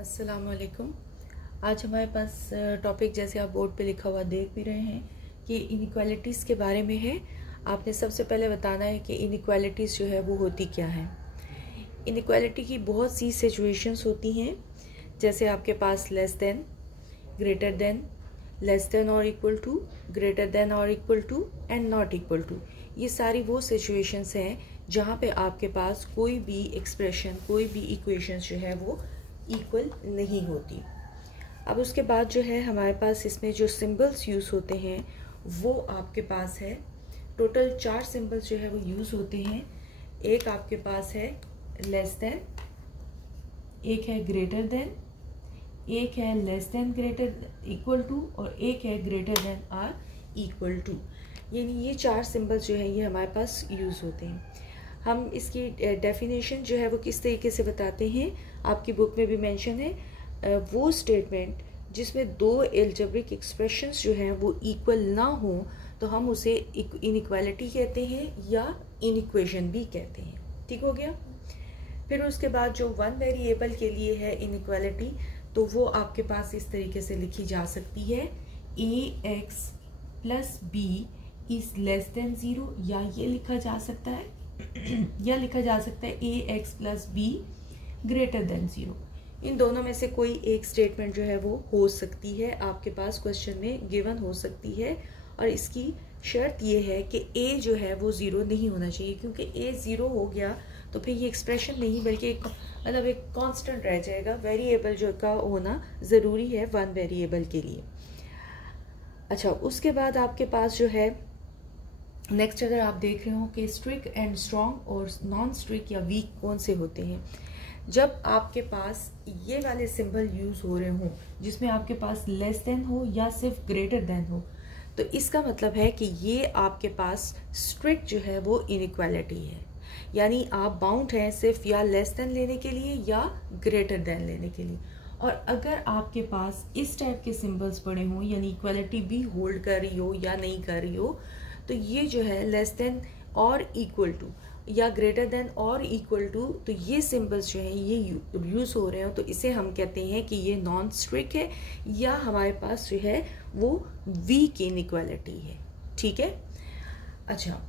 अस्सलाम वालेकुम। आज हमारे पास टॉपिक जैसे आप बोर्ड पे लिखा हुआ देख भी रहे हैं कि इनइक्वालिटीज़ के बारे में है। आपने सबसे पहले बताना है कि इनइक्वालिटीज़ जो है वो होती क्या है। इनइक्वालिटी की बहुत सी सिचुएशंस होती हैं, जैसे आपके पास less than, greater than, less than और इक्वल टू, ग्रेटर देन और equal to and not equal to. ये सारी वो सिचुएशंस हैं जहाँ पे आपके पास कोई भी एक्सप्रेशन, कोई भी इक्वेशंस जो है वो इक्वल नहीं होती। अब उसके बाद जो है हमारे पास इसमें जो सिंबल्स यूज़ होते हैं वो आपके पास है टोटल 4 सिंबल्स जो है वो यूज़ होते हैं। एक आपके पास है लेस देन, एक है ग्रेटर देन, एक है less than greater equal to और एक है greater than or equal to. यानी ये 4 सिंबल्स जो है ये हमारे पास यूज़ होते हैं। हम इसकी डेफिनेशन जो है वो किस तरीके से बताते हैं, आपकी बुक में भी मेंशन है। वो स्टेटमेंट जिसमें दो एल्जेब्रिक एक्सप्रेशंस जो हैं वो इक्वल ना हो तो हम उसे इनइक्वालिटी कहते हैं या इनइक्वेशन भी कहते हैं। ठीक हो गया। फिर उसके बाद जो वन वेरिएबल के लिए है इनइक्वालिटी, तो वो आपके पास इस तरीके से लिखी जा सकती है ax plus B is less than 0, या ये लिखा जा सकता है या लिखा जा सकता है ax plus be greater than 0। इन दोनों में से कोई एक स्टेटमेंट जो है वो हो सकती है, आपके पास क्वेश्चन में गिवन हो सकती है। और इसकी शर्त ये है कि a जो है वो 0 नहीं होना चाहिए, क्योंकि a 0 हो गया तो फिर ये एक्सप्रेशन नहीं बल्कि एक कांस्टेंट रह जाएगा। वेरिएबल जो का होना ज़रूरी है वन वेरिएबल के लिए। अच्छा, उसके बाद आपके पास जो है नेक्स्ट, अगर आप देख रहे हो कि स्ट्रिक एंड स्ट्रॉन्ग और नॉन स्ट्रिक या वीक कौन से होते हैं, जब आपके पास ये वाले सिंबल यूज़ हो रहे हों जिसमें आपके पास लेस देन हो या सिर्फ ग्रेटर देन हो, तो इसका मतलब है कि ये आपके पास स्ट्रिक जो है वो इनइक्वालिटी है। यानी आप बाउंड हैं सिर्फ या लेस देन लेने के लिए या ग्रेटर देन लेने के लिए। और अगर आपके पास इस टाइप के सिंबल्स पड़े हों, यानी इक्वालिटी भी होल्ड कर रही हो या नहीं कर रही हो, तो ये जो है लेस देन और इक्वल टू या ग्रेटर देन और इक्वल टू, तो ये सिंबल्स जो हैं ये यूज़ हो रहे हो, तो इसे हम कहते हैं कि ये नॉन स्ट्रिक है या हमारे पास जो है वो वीक इनइक्वालिटी है। ठीक है। अच्छा,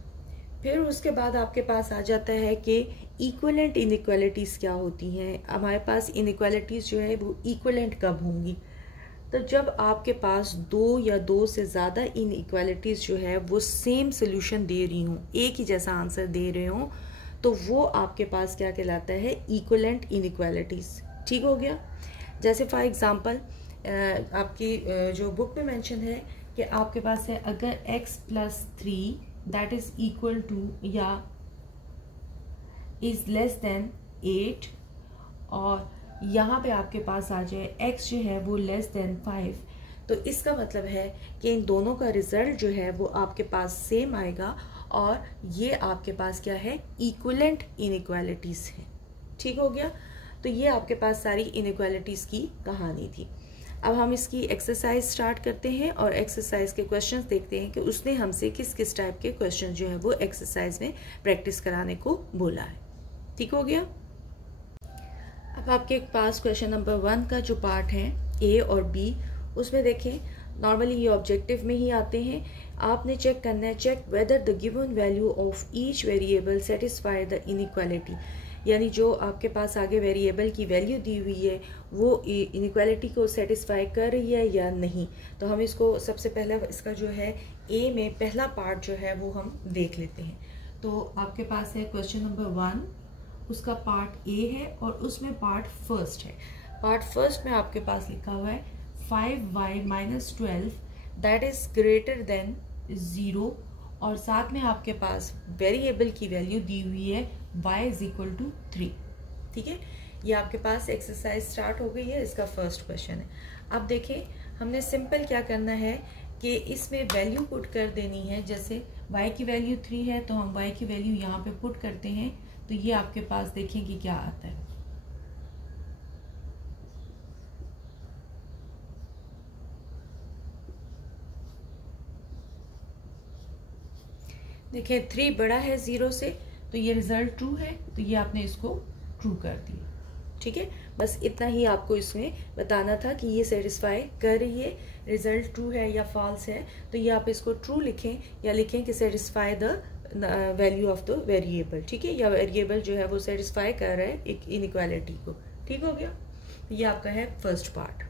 फिर उसके बाद आपके पास आ जाता है कि इक्विवेलेंट इनइक्वालिटीज़ क्या होती हैं। हमारे पास इनइक्वालिटीज़ जो है वो इक्विवेलेंट कब होंगी, तो जब आपके पास दो या दो से ज़्यादा इनइक्वालिटीज़ जो है वो सेम सोल्यूशन दे रही हूँ, एक ही जैसा आंसर दे रहे हों, तो वो आपके पास क्या कहलाता है, इक्विवेलेंट इनइक्वालिटीज़। ठीक हो गया। जैसे फॉर एग्जांपल आपकी जो बुक में मेंशन है कि आपके पास है अगर x plus 3 that is equal to या इज लेस देन 8, और यहाँ पे आपके पास आ जाए x जो है वो लेस देन 5, तो इसका मतलब है कि इन दोनों का रिजल्ट जो है वो आपके पास सेम आएगा और ये आपके पास क्या है, इक्विवेलेंट इनइक्वालिटीज़ है। ठीक हो गया। तो ये आपके पास सारी इनइक्वालिटीज़ की कहानी थी। अब हम इसकी एक्सरसाइज स्टार्ट करते हैं और एक्सरसाइज के क्वेश्चंस देखते हैं कि उसने हमसे किस किस टाइप के क्वेश्चन जो है वो एक्सरसाइज में प्रैक्टिस कराने को बोला है। ठीक हो गया। अब आपके पास क्वेश्चन नंबर 1 का जो पार्ट है ए और बी, उसमें देखें नॉर्मली ये ऑब्जेक्टिव में ही आते हैं। आपने चेक करना है, check whether the given value of each variable satisfy the inequality, यानी जो आपके पास आगे वेरिएबल की वैल्यू दी हुई है वो इनइक्वालिटी को सेटिस्फाई कर रही है या नहीं। तो हम इसको सबसे पहले इसका जो है ए में पहला पार्ट जो है वो हम देख लेते हैं। तो आपके पास है क्वेश्चन नंबर 1, उसका पार्ट ए है और उसमें पार्ट फर्स्ट है। पार्ट फर्स्ट में आपके पास लिखा हुआ है 5y minus 12 that is greater than 0, और साथ में आपके पास वेरिएबल की वैल्यू दी हुई है y इज इक्वल टू 3। ठीक है, ये आपके पास एक्सरसाइज स्टार्ट हो गई है, इसका फर्स्ट क्वेश्चन है। अब देखें, हमने सिंपल क्या करना है कि इसमें वैल्यू पुट कर देनी है। जैसे y की वैल्यू 3 है तो हम y की वैल्यू यहाँ पे पुट करते हैं, तो ये आपके पास देखें कि क्या आता है। देखिए 3 बड़ा है 0 से, तो ये रिजल्ट ट्रू है, तो ये आपने इसको ट्रू कर दिया। ठीक है, बस इतना ही आपको इसमें बताना था कि ये सेटिस्फाई कर रही है, रिजल्ट ट्रू है या फॉल्स है। तो ये आप इसको ट्रू लिखें या लिखें कि satisfy the value of the variable, ठीक है, या वेरिएबल जो है वो सेटिस्फाई कर रहा है एक इनइक्वालिटी को। ठीक हो गया, ये आपका है फर्स्ट पार्ट।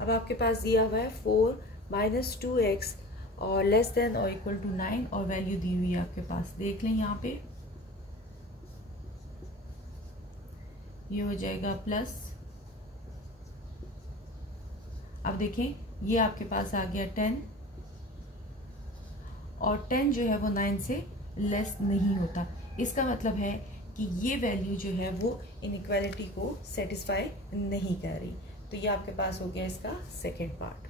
अब आपके पास दिया हुआ है 4 - 2x और लेस देन और इक्वल टू 9 और वैल्यू दी हुई है आपके पास। देख लें यहाँ पे ये हो जाएगा प्लस। अब देखें ये आपके पास आ गया 10 और 10 जो है वो 9 से लेस नहीं होता। इसका मतलब है कि ये वैल्यू जो है वो इनइक्वालिटी को सेटिस्फाई नहीं कर रही। तो ये आपके पास हो गया इसका सेकेंड पार्ट।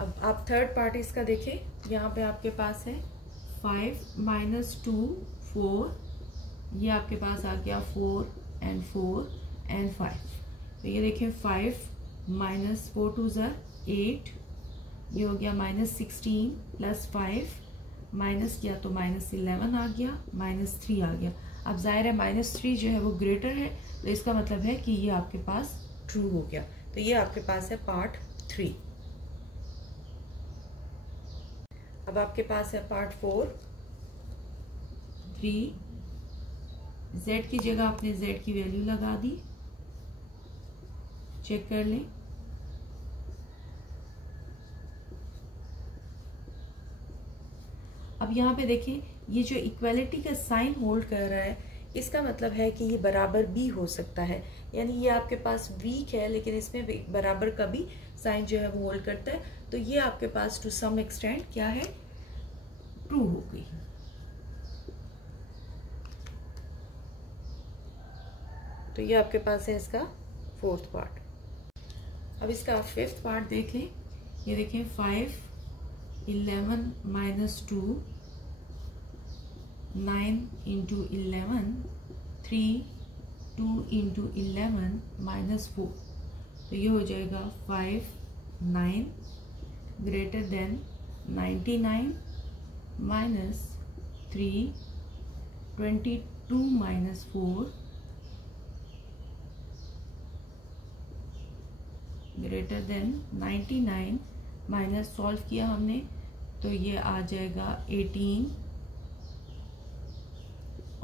अब आप थर्ड पार्ट इसका देखें। यहाँ पे आपके पास है 5 - 2 4, ये आपके पास आ गया 4 and 5। तो ये देखें 5 - 4 2 = 8, ये हो गया -16 + 5 माइनस किया तो -11 आ गया, -3 आ गया। अब जाहिर है -3 जो है वो ग्रेटर है, तो इसका मतलब है कि ये आपके पास ट्रू हो गया। तो ये आपके पास है पार्ट 3। अब आपके पास है पार्ट 4। 3 z की जगह आपने z की वैल्यू लगा दी, चेक कर लें। अब यहाँ पे देखें ये जो इक्वालिटी का साइन होल्ड कर रहा है, इसका मतलब है कि ये बराबर भी हो सकता है। यानी ये आपके पास वीक है लेकिन इसमें बराबर का भी साइन जो है वो होल्ड करता है। तो ये आपके पास टू सम एक्सटेंट क्या है, ट्रू हो गई। तो ये आपके पास है इसका फोर्थ पार्ट। अब इसका फिफ्थ पार्ट देख लें। ये देखें 5 11 - 2 9 × 11 3 2 × 11 -4। तो ये हो जाएगा 5 9 greater than 99 -3 22 - 4 greater than 99 minus solve किया हमने तो ये आ जाएगा 18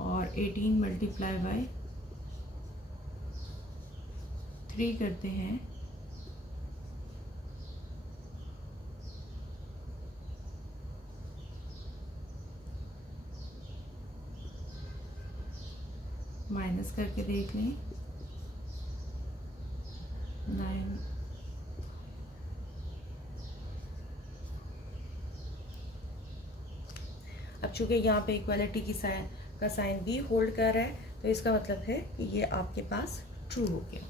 और 18 मल्टीप्लाई बाय 3 करते हैं माइनस करके देख लें 9 अब चूंकि यहाँ पे इक्वालिटी की का साइन भी होल्ड कर रहा है तो इसका मतलब है कि ये आपके पास ट्रू हो गया।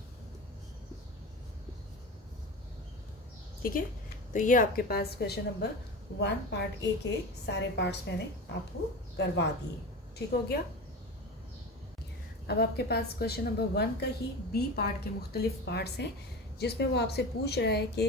ठीक है, तो ये आपके पास क्वेश्चन नंबर 1 पार्ट ए के सारे पार्ट्स मैंने आपको करवा दिए। ठीक हो गया। अब आपके पास क्वेश्चन नंबर 1 का ही बी पार्ट के मुख्तलिफ पार्ट्स हैं जिसमें वो आपसे पूछ रहा है कि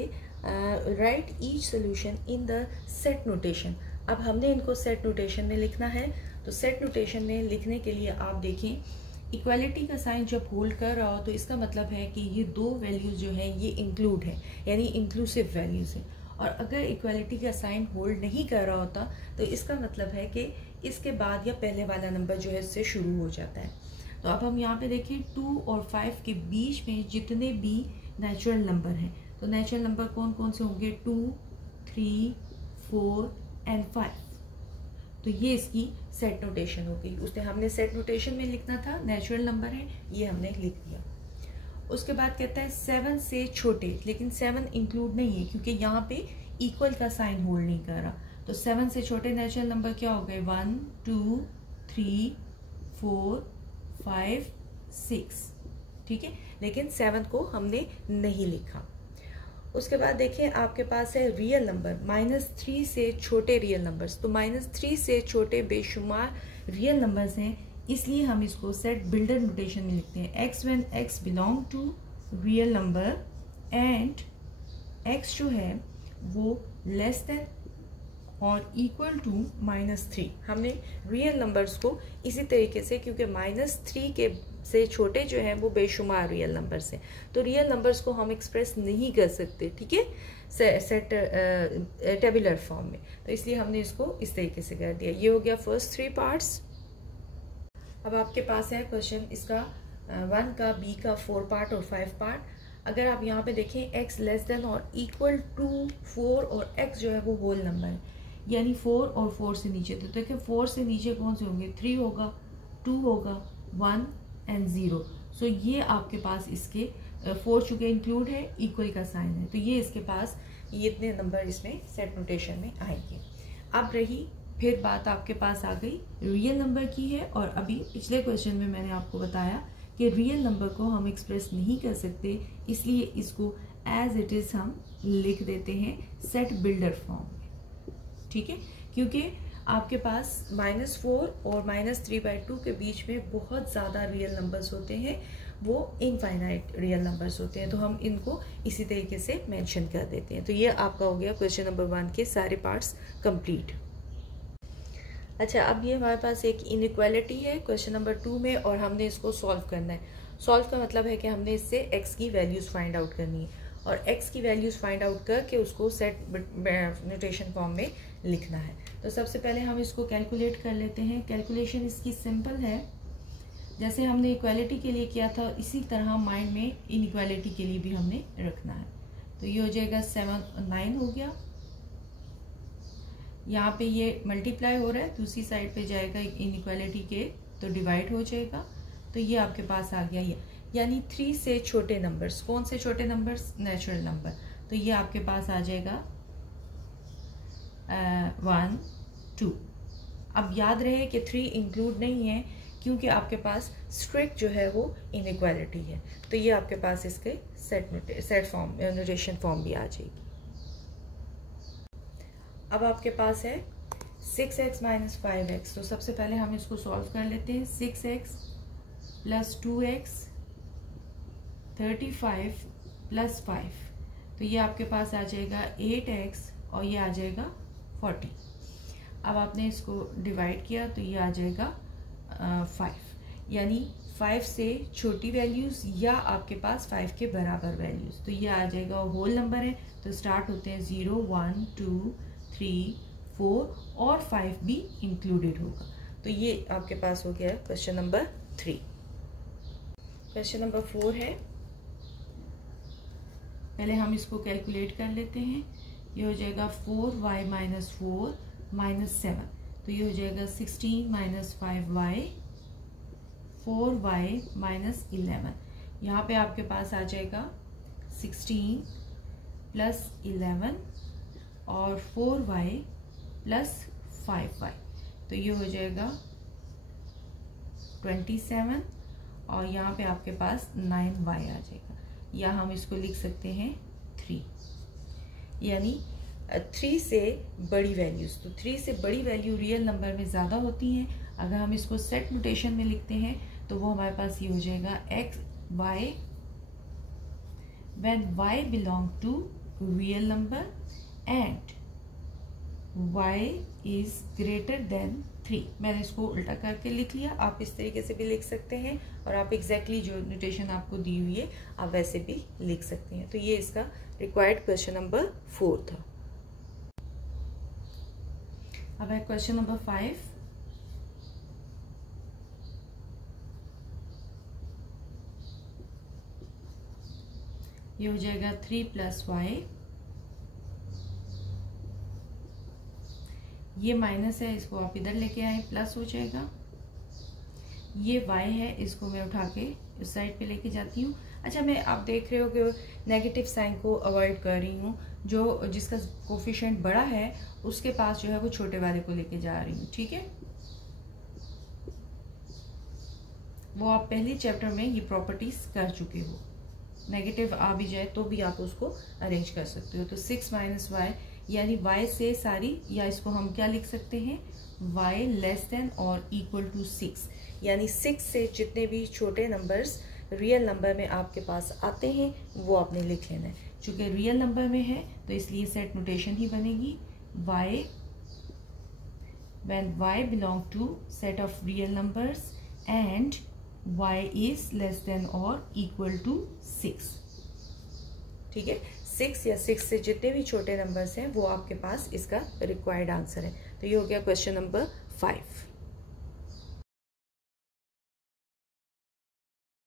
right each solution in the set notation. अब हमने इनको सेट नोटेशन में लिखना है, तो सेट नोटेशन में लिखने के लिए आप देखें इक्वालिटी का साइन जब होल्ड कर रहा हो तो इसका मतलब है कि ये दो वैल्यूज जो है ये इंक्लूड है, यानी इंक्लूसिव वैल्यूज है। और अगर इक्वालिटी का साइन होल्ड नहीं कर रहा होता तो इसका मतलब है कि इसके बाद या पहले वाला नंबर जो है इससे शुरू हो जाता है। तो अब हम यहाँ पे देखें 2 और 5 के बीच में जितने भी नेचुरल नंबर हैं, तो नेचुरल नंबर कौन कौन से होंगे 2 3 4 एंड 5। तो ये इसकी सेट नोटेशन हो गई। उसने हमने सेट नोटेशन में लिखना था, नेचुरल नंबर है ये हमने लिख दिया। उसके बाद कहता है 7 से छोटे, लेकिन 7 इंक्लूड नहीं है क्योंकि यहाँ पे इक्वल का साइन होल्ड नहीं कर रहा। तो 7 से छोटे नेचुरल नंबर क्या हो गए 1 2 3 4 5 6। ठीक है, लेकिन 7 को हमने नहीं लिखा। उसके बाद देखिए आपके पास है रियल नंबर -3 से छोटे रियल नंबर्स। तो -3 से छोटे बेशुमार रियल नंबर्स हैं, इसलिए हम इसको सेट बिल्डर नोटेशन में लिखते हैं। x when x belong to real number and x जो है वो लेस देन और इक्वल टू -3। हमने रियल नंबर्स को इसी तरीके से, क्योंकि -3 के से छोटे जो हैं वो बेशुमार रियल नंबर्स हैं, तो रियल नंबर्स को हम एक्सप्रेस नहीं कर सकते, ठीक है, सेट टेबुलर फॉर्म में। तो इसलिए हमने इसको इस तरीके से कर दिया। ये हो गया फर्स्ट 3 पार्ट्स। अब आपके पास है क्वेश्चन इसका 1 का, B का 4 पार्ट और 5 पार्ट। अगर आप यहाँ पे देखें x लेस देन और इक्वल टू 4 और x जो है वो होल नंबर है, यानी 4 और 4 से नीचे। तो देखिए 4 से नीचे कौन से होंगे, 3 होगा, 2 होगा, 1 एंड 0। सो ये आपके पास इसके 4 चुके इंक्लूड है, इक्वल का साइन है, तो ये इसके पास ये इतने नंबर इसमें सेट नोटेशन में आएंगे। अब रही फिर बात आपके पास आ गई रियल नंबर की है, और अभी पिछले क्वेश्चन में मैंने आपको बताया कि रियल नंबर को हम एक्सप्रेस नहीं कर सकते, इसलिए इसको एज इट इज़ हम लिख देते हैं सेट बिल्डर फॉर्म में, ठीक है, क्योंकि आपके पास -4 और -3/2 के बीच में बहुत ज़्यादा रियल नंबर्स होते हैं, वो इनफाइनाइट रियल नंबर्स होते हैं, तो हम इनको इसी तरीके से मेंशन कर देते हैं। तो ये आपका हो गया क्वेश्चन नंबर 1 के सारे पार्ट्स कंप्लीट। अच्छा, अब ये हमारे पास एक इनइक्वालिटी है क्वेश्चन नंबर 2 में, और हमने इसको सॉल्व करना है। सॉल्व का मतलब है कि हमने इससे x की वैल्यूज़ फाइंड आउट करनी है, और x की वैल्यूज़ फाइंड आउट करके उसको सेट नोटेशन फॉर्म में लिखना है। तो सबसे पहले हम इसको कैलकुलेट कर लेते हैं। कैलकुलेशन इसकी सिंपल है, जैसे हमने इक्वालिटी के लिए किया था इसी तरह माइंड में इनइक्वालिटी के लिए भी हमने रखना है। तो ये हो जाएगा 9 हो गया, यहाँ पे ये मल्टीप्लाई हो रहा है, दूसरी साइड पे जाएगा इनइक्वालिटी के, तो डिवाइड हो जाएगा। तो ये आपके पास आ गया ये, यानी 3 से छोटे नंबर्स, कौन से छोटे नंबर्स, नेचुरल नंबर। तो ये आपके पास आ जाएगा 1 2। अब याद रहे कि 3 इंक्लूड नहीं है, क्योंकि आपके पास स्ट्रिक्ट जो है वो इनइक्वालिटी है, तो ये आपके पास इसके सेट फॉर्म नोटेशन फॉर्म भी आ जाएगी। अब आपके पास है 6x - 5x, तो सबसे पहले हम इसको सॉल्व कर लेते हैं। 6x + 2x 35 + 5, तो ये आपके पास आ जाएगा 8x, और ये आ जाएगा 40। अब आपने इसको डिवाइड किया तो ये आ जाएगा 5, यानी 5 से छोटी वैल्यूज़ या आपके पास 5 के बराबर वैल्यूज़, तो ये आ जाएगा होल नंबर है, तो स्टार्ट होते हैं 0 1 2 3 4 और 5 भी इंक्लूडेड होगा। तो ये आपके पास हो गया है क्वेश्चन नंबर 3। क्वेश्चन नंबर 4 है, पहले हम इसको कैलकुलेट कर लेते हैं। ये हो जाएगा 4y - 4 - 7, तो ये हो जाएगा 16 - 5y 4y - 11। यहाँ पे आपके पास आ जाएगा 16 + 11 और 4y + 5y, तो ये हो जाएगा 27, और यहाँ पे आपके पास 9y आ जाएगा, या हम इसको लिख सकते हैं 3, यानी 3 से बड़ी वैल्यूज़। तो 3 से बड़ी वैल्यू रियल नंबर में ज़्यादा होती हैं। अगर हम इसको सेट नोटेशन में लिखते हैं तो वो हमारे पास ये हो जाएगा x y when y belong to real number and y is greater than 3। मैंने इसको उल्टा करके लिख लिया, आप इस तरीके से भी लिख सकते हैं, और आप एग्जैक्टली जो नोटेशन आपको दी हुई है आप वैसे भी लिख सकते हैं। तो ये इसका रिक्वायर्ड क्वेश्चन नंबर 4 था। अब है क्वेश्चन नंबर 5। ये हो जाएगा 3 + y, ये माइनस है, इसको आप इधर लेके आए, प्लस हो जाएगा। ये y है, इसको मैं उठा के इस साइड पे लेके जाती हूँ। अच्छा, मैं आप देख रहे हो कि नेगेटिव साइन को अवॉइड कर रही हूँ, जो जिसका कोफिशिएंट बड़ा है उसके पास जो है वो छोटे वाले को लेके जा रही हूँ, ठीक है। वो आप पहले चैप्टर में ये प्रॉपर्टीज कर चुके हो, नेगेटिव आ भी जाए तो भी आप उसको अरेंज कर सकते हो। तो 6 - y, यानी y से सारी, या इसको हम क्या लिख सकते हैं, y लेस देन और इक्वल टू 6, यानी 6 से जितने भी छोटे नंबर्स रियल नंबर में आपके पास आते हैं वो आपने लिख लेना है। चूंकि रियल नंबर में है तो इसलिए सेट नोटेशन ही बनेगी y when y belong to set of real numbers and y is less than or equal to 6। ठीक है, 6 या 6 से जितने भी छोटे नंबर्स हैं वो आपके पास इसका रिक्वायर्ड आंसर है। तो ये हो गया क्वेश्चन नंबर 5।